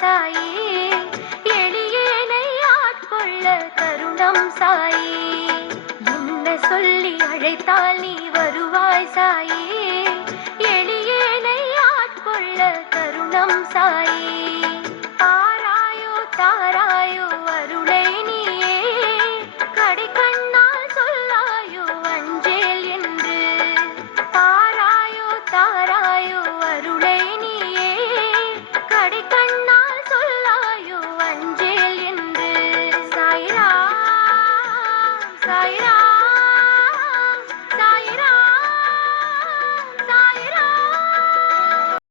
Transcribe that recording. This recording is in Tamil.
சாயி எளியேனை ஆட்கொள்ள கருணம் சாயி என்ன சொல்லி அழைத்தால் நீ வருவாய் சாயி எளியேனை ஆட்கொள்ள கருணம் சாயி தாராயோ தாராயோ அருளை நீயே கடைக்கண்ணால் சொல்லாயோ அஞ்சேல் என்று தாராயோ தாராயோ அருளை நீயே கடைக்கண்ணால் சொல்லாயோ அஞ்சேல் என்று சாய்ராம் சாய்ராம்